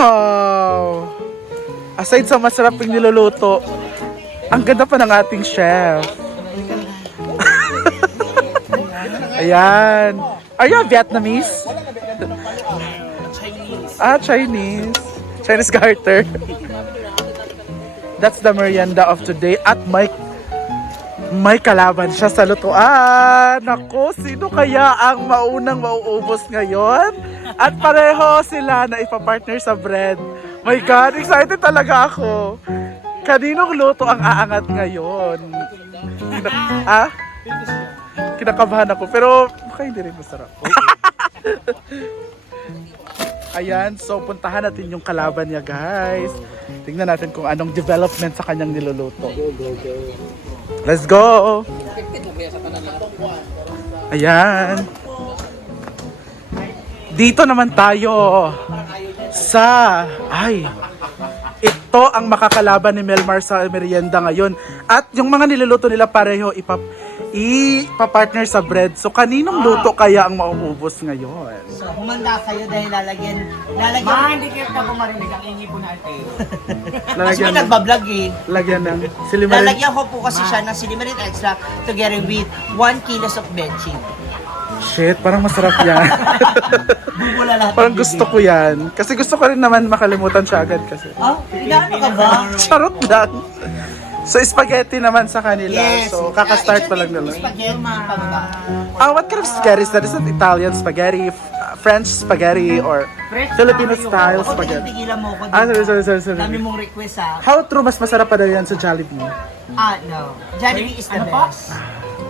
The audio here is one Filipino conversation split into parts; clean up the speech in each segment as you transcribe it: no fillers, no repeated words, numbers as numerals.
Wow! Aside sa masarap yung niluluto, ang ganda pa ng ating chef. Ayan. Are you a Vietnamese? Chinese. Chinese garter. That's the merienda of today. At may kalaban siya sa lutuan. Naku, sino kaya ang maunang mauubos ngayon? At pareho sila na ipapartner sa bread. My God, excited talaga ako. Kaninong luto ang aangat ngayon? Kinakabahan ako, pero baka hindi rin masarap. Ayan, so puntahan natin yung kalaban niya, guys. Tingnan natin kung anong development sa kanyang niluluto. Let's go! Ayan. Dito naman tayo sa... Ito ang makakalaban ni Melmar sa merienda ngayon. At yung mga niluluto nila pareho ipapartner sa bread. So kaninong luto kaya ang mauubos ngayon? So humanda kayo dahil lalagyan Hindi kayo na bumarinig ang ingi po natin. kasi may nagbablog eh. Lagyan ng silimarin. Lalagyan ko po kasi siya ng silimarin extra together with 1 kilos of bechin. Shit, parang masarap yan. Wala lahat. Parang gusto ko yan. Kasi gusto ko rin naman makalimutan siya agad kasi. Inaano ka ba? Charot lang. So, spaghetti naman sa kanila. Yes. So, kakastart pa lang nila. Spaghetti pababa. What kind of spaghetti is that? Is it Italian spaghetti, French spaghetti, or Filipino style Ako spaghetti? tigilan mo ko. Sorry. Dami mong request ha. How true, mas masarap pa daw yan sa Jollibee? No. Jollibee is the Ano pa? best.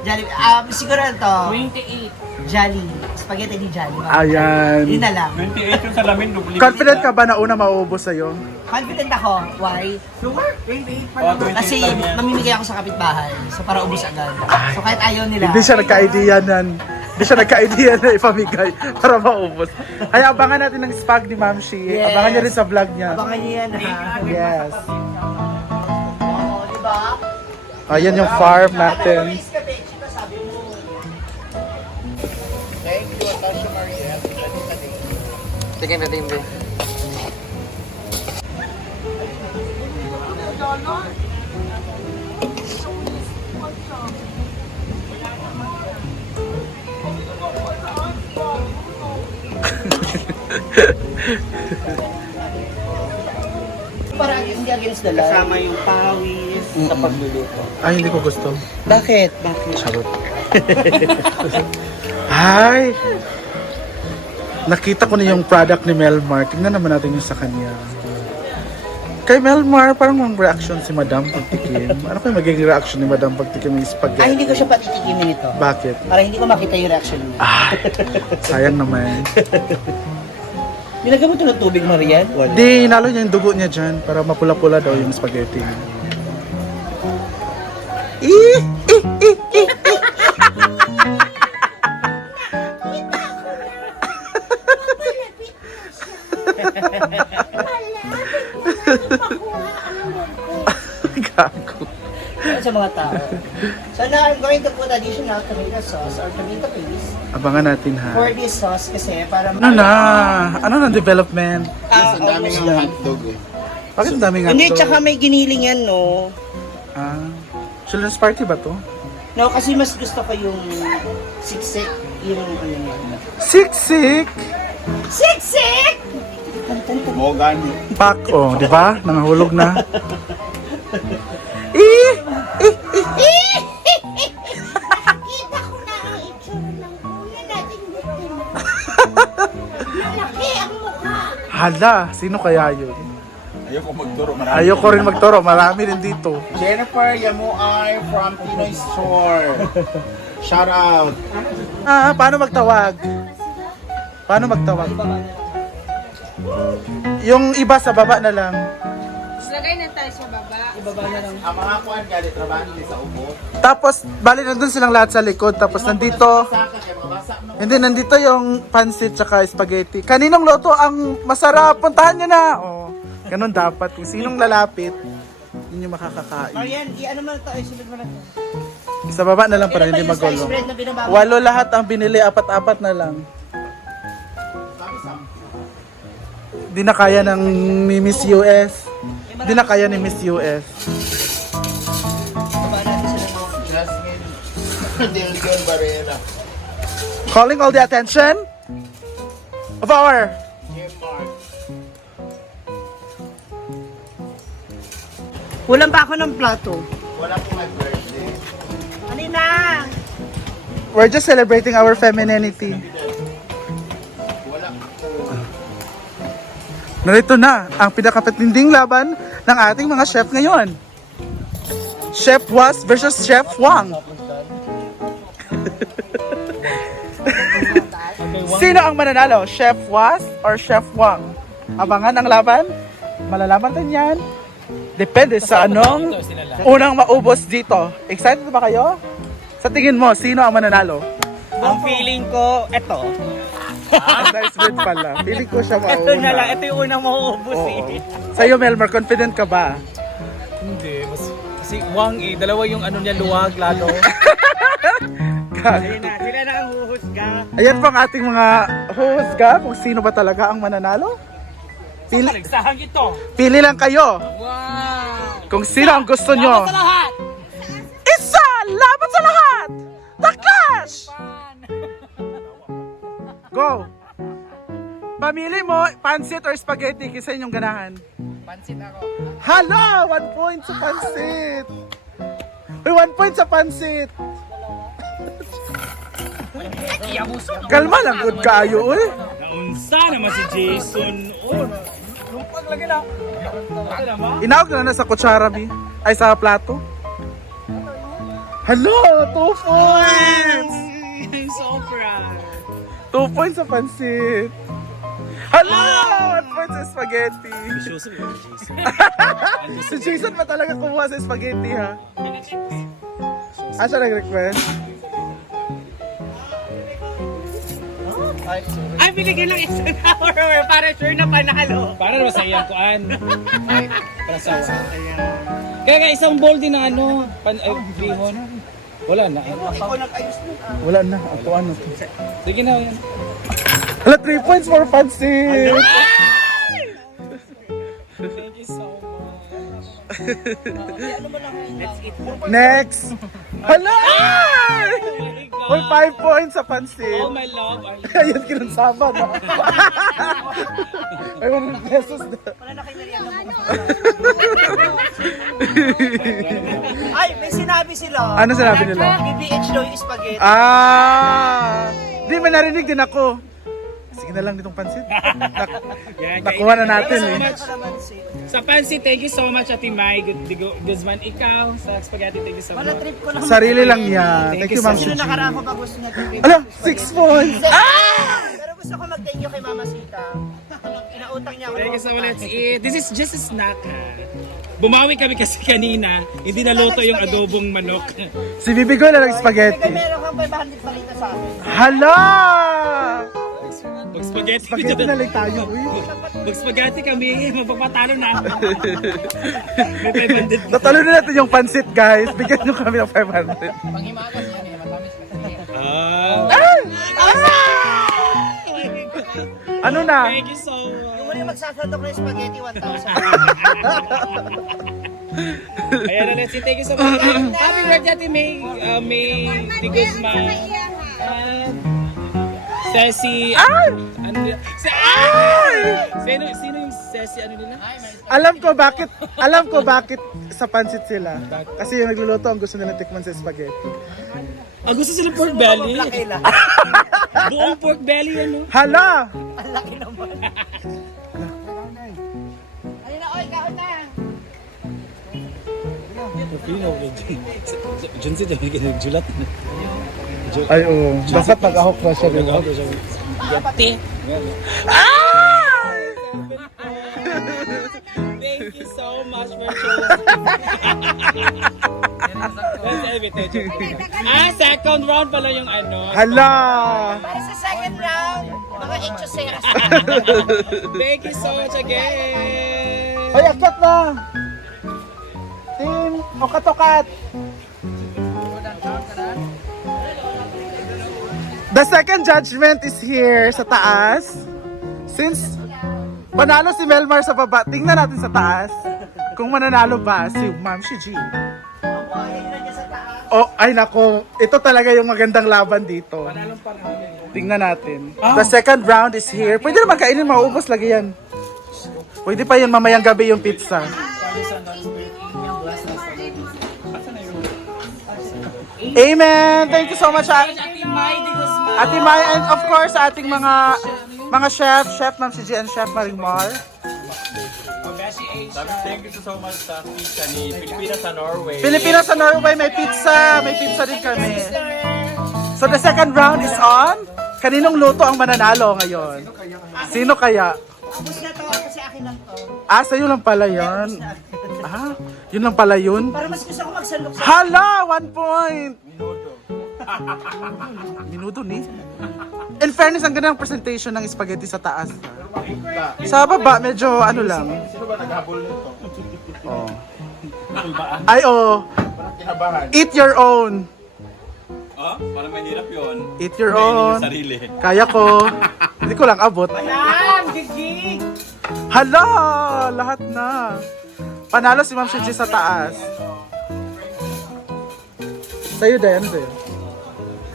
Jollibee, siguro to. 28. Jolly. Spaghetti ni Jolly. Ayan. Yun na lang. 28 yung salamin, dubli. Confident ka ba na una mauubos sa'yo? Confident ako. Why? Sure, 28 pa lang. Kasi mamimigay ako sa kapitbahay. So para ubos agad. So kahit ayaw nila. Hindi siya nagka-idea na ipamigay para maubos. Kaya abangan natin ng spag ni Ma'am Shi. Yes. Abangan niya rin sa vlog niya. Abangan niyo yan ha. Yes. Diba? Ayan yung farm natin. Sige na din, be. Para hindi against the law. Kasama yung pawis sa pagluluto. Ay, hindi ko gusto. Bakit? Charot. Ay! Nakita ko na yung product ni Melmar. Tingnan naman natin yung sa kanya. Kay Melmar, parang ang reaction si Madam pagtikim. Ano kayo magiging reaction ni Madam pagtikim ng spaghetti? Ay, hindi ko siya patitikimin ito. Bakit? Para hindi ko makita yung reaction niya. Sayang naman. Nilagyan mo ito ng tubig, Marian? Di, nalo niya yung dugo niya dyan para mapula-pula daw yung spaghetti. Gago. Yan sa mga tao. So now I'm going to put additional tomato sauce or tomato paste Abangan natin ha. for this sauce kasi para Ano na? Ano na development? ang daming hotdog eh. Bakit ang daming Hindi, hotdog? tsaka may giniling yan, no? Children's party ba to? No, kasi mas gusto ko yung siksik, yung ano yan. Siksik! Siksik! Mogan. Pak, oh, di ba? Nangahulog na. Nakita ko na ang itsura ng kuya nating biktima. Malaki ang mukha. Hala, sino kaya yun? Ayoko magturo. Ayoko rin magturo, marami rin dito. Jennifer Yamuay from Pinoy Store. Shout out. Paano magtawag? Paano magtawag? Yung iba sa baba na lang. Lagay na tayo sa baba. Ang mga kuhan galit trabaho nila sa ubo. Tapos, bali nandun silang lahat sa likod. Tapos nandito, hindi, nandito yung pansit tsaka spaghetti. Kaninong loto ang masarap? Puntahan nyo na! Oh, ganun dapat. Kung sinong lalapit, yun yung makakakain. Marian, i-ano mo na ito, isunod mo na ito. Sa baba na lang para Ilan ba hindi yung slice magulo. bread na binababa? 8 lahat ang binili, 4-4 na lang. Di na kaya ng ni Miss US. Di na kaya ni Miss US. Baba natin sila ng Jasmine Dilgon Barrera. Calling all the attention of our Mark. Kulang pa ako ng plato. Wala po mag-birthday. Halina! we're just celebrating our femininity. Wala. Narito na ang pinakapatinding laban ng ating mga chef ngayon. Chef Was versus Chef Wang. Sino ang mananalo? Chef Was or Chef Wang? Abangan ang laban. Malalaman din yan. Depende sa anong unang maubos dito. Excited ba kayo? Sa tingin mo, sino ang mananalo? Ang feeling ko, eto. Nice word pala. Feeling ko siya mauna. Ito na lang, ito yung unang mauubos Oo. eh. Sa'yo, Melmar, confident ka ba? Hindi, kasi Wang dalawa yung ano niya luwag lalo. Ayun na, sila na ang huhusga. Ayan po ang ating mga huhusga kung sino ba talaga ang mananalo. Pili, Nagsahang ito. pili lang kayo Wow! kung sino ang gusto nyo. Sa lahat! Isa! Laban sa lahat! The Clash! Go! Pamili mo, pansit or spaghetti kisa inyong ganahan. Pansit ako. Hala! 1 point sa pansit! Uy, 1 point sa pansit! Kalma lang, good kayo, uy! Naunsa naman si Jason. Oh, lumpag lagi lang. Ito naman. Inaog na sa kutsara, Bi. Ay, sa plato. Hello! 2 points! I'm so proud. 2 points sa pansit. Hello! 1 point sa spaghetti. Jason. Si Jason pa talaga kumuha sa spaghetti, ha? Siya nag-request? Ay, binigyan lang isang hour para sure na panalo. Para naman sa iyang kuan. Para sa Kaya nga isang bowl din na ano, grihon. Wala na. Ikaw nag-ayos nun. Wala na. Ako ano to. Sige na yan. Hala, 3 points for pansit! Thank you so much. Let's eat. Next! Hala! Oh my Uy, God. 5 points sa pansit. All my love are Ayan, kinunsaban, ha? Ay, 100 pesos na. Wala na kayo nariyan ng Ay, may sinabi sila. Ano sinabi nila? BBH daw yung spaghetti. Di, may narinig din ako. Sige na lang ditong pansit. Yan, Nakuha na natin, Thank you eh. so much. Sa pansit, thank you so much, Ate Mai. Guzman, ikaw. Sa spaghetti, thank you so Wala much. trip ko lang. Sarili lang yan. Thank Thank you you, Ma'am so Sino Suji. nakaraan ko ba gusto niya trip? Ala, 6 points! Pero gusto ko mag-thank you kay Mama Sita. Inautang niya ako. Thank you so much. Let's eat. This is just a snack, ha. Bumawi kami kasi kanina. Hindi naluto yung adobong manok. Si Bibi Go na Bigay spaghetti. meron kang 500 palita sa akin. Hala! Mag-spaghetti Spaghetti na lang tayo, uy. Mag-spaghetti kami. Magpapatalo na. May 500. Natalo na natin yung pansit, guys. Bigyan nyo kami ng 500. Ano na? Thank you so much. Yung muli magsasandok ng spaghetti, 1,000. Ayan na, let's see. Thank you so much. Happy birthday, Ate May. May Tigusma. And Ceci. Ano nila? Sino yung Ceci? Ano nila? Alam ko bakit sa pansit sila. Kasi yung nagluluto ang gusto nila tikman sa spaghetti. Gusto sila pork belly. Lakila. Buong pork belly, ano? Hala! Ang laki naman. Ayun na, oy, kahon na. Diyan si Dami nagjulat. Ay, oo. Dapat nag-ahok na siya, di ba? Thank you so much for choosing. Second round pala yung ano. Hala! Para sa second round, mga echoseras. Thank you so much again. Ay, akyat na! Team, okat-okat! The second judgment is here sa taas. Panalo si Melmar sa baba. Tingnan natin sa taas. Kung mananalo ba si Ma'am Shiji. Opo, ayun na niya sa taas. Oh, ay nako. Ito talaga yung magandang laban dito. Tingnan natin. The second round is here. Pwede naman kainin, mauubos lagi yan. Pwede pa yun mamayang gabi yung pizza. Amen! Thank you so much, Ate Mai de Guzman. Ate Maya, and of course, sa ating mga chef, Chef Ma'am Shiji and Chef Marimar. Beshi H. Thank you so much sa pizza ni Pilipinas sa Norway. Pilipinas sa Norway, may pizza din kami. So the second round is on. Kaninong luto ang mananalo ngayon? Sino kaya? Ubus na to kasi akin lang to. Ah, sa'yo lang pala yun. Ah, yun lang pala yun. Para mas gusto ko magsalok sa... Hala! 1 point! Minuto ni. In fairness, ang ganda ng presentation ng spaghetti sa taas. Sa baba, medyo ano lang. Sino ba naghabol nito? Ay, oh. Parang kinabahan. Eat your own. Ah, parang mahirap yun. Eat your Kainin own. yung sarili. Kaya ko. Hindi ko lang abot. Yan! Gigig! Hala! Lahat na. Panalo si Ma'am Shiji sa taas. Sa'yo, Day. Ano sa'yo?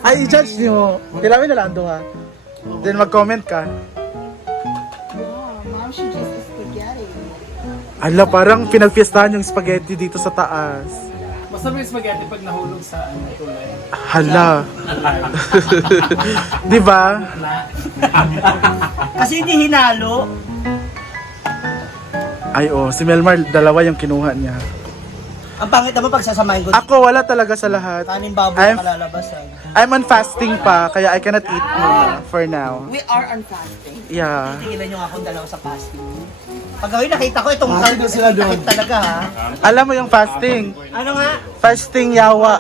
Ay, i-judge niyo. Kailangan na lang ha. Then mag-comment ka. Mom, she just is spaghetti. Ala, parang pinagpiestahan yung spaghetti dito sa taas. Masarap yung spaghetti pag nahulog sa tulay. Hala. Di ba? Kasi hindi hinalo. Ay, oh. Si Melmar, dalawa yung kinuha niya. Ang pangit naman pagsasamahin ko. Ako, wala talaga sa lahat. Kanin baboy I'm- ang kalalabasan. I'm on fasting pa, kaya I cannot eat muna for now. We are on fasting. Yeah. Tigilan nyo nga akong dalawa sa fasting. Pag gawin nakita ko itong takip talaga ha. Alam mo yung fasting? Ano nga? Fasting yawa.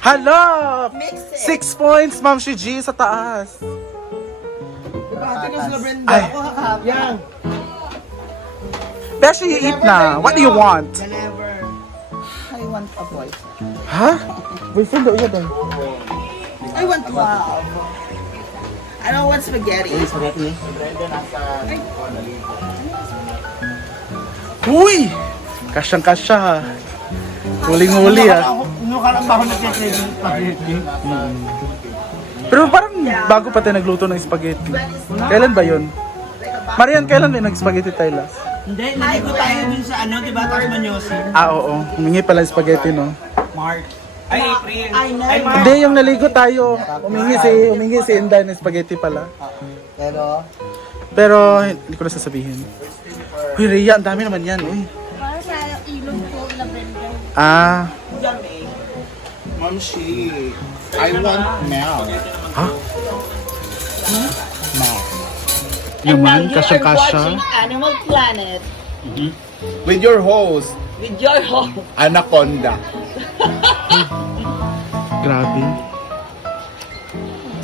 Hala! Mix it. 6 points, Ma'am Shiji, sa taas. Ay, Yan. Beshi, you eat na. What do you want? Whenever. I want a boyfriend. Ha? Boyfriend daw yan. I want love. I don't want spaghetti. Uy! Kasyang-kasya ha. Huling-huli ha. Nukarang ba ako nagkakredit spaghetti? Pero parang bago pa tayo nagluto ng spaghetti. Kailan ba yun? Marian, kailan din nag-spaghetti tayo last? Hindi, naligo tayo dun sa ano, di ba? Tapos manyosin. Ah, oo. Humingi pala ng spaghetti, no? Mark. Ay, April. Ay, Mark. Hindi, yung naligo tayo. Humingi si Inday ng spaghetti pala. Pero, Pero, hindi ko na sasabihin. Uy, Rhea, ang dami naman yan. Uy. Para sa ilog ko, lavender. Ah, yummy. Ma'am Shi, I want milk. ha? Milk. Yaman, kasyang-kasya. Animal Planet With your host, with your home. Anaconda. Grabe.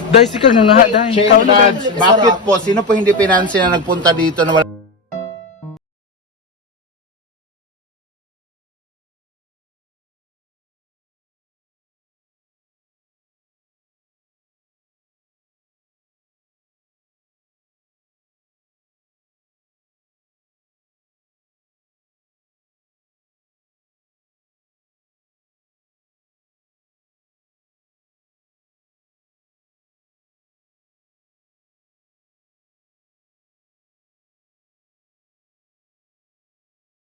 Day, sikag nga nga, Day. Chain Ikaw na, Lads, bakit po? Sino po hindi pinansin na nagpunta dito na wala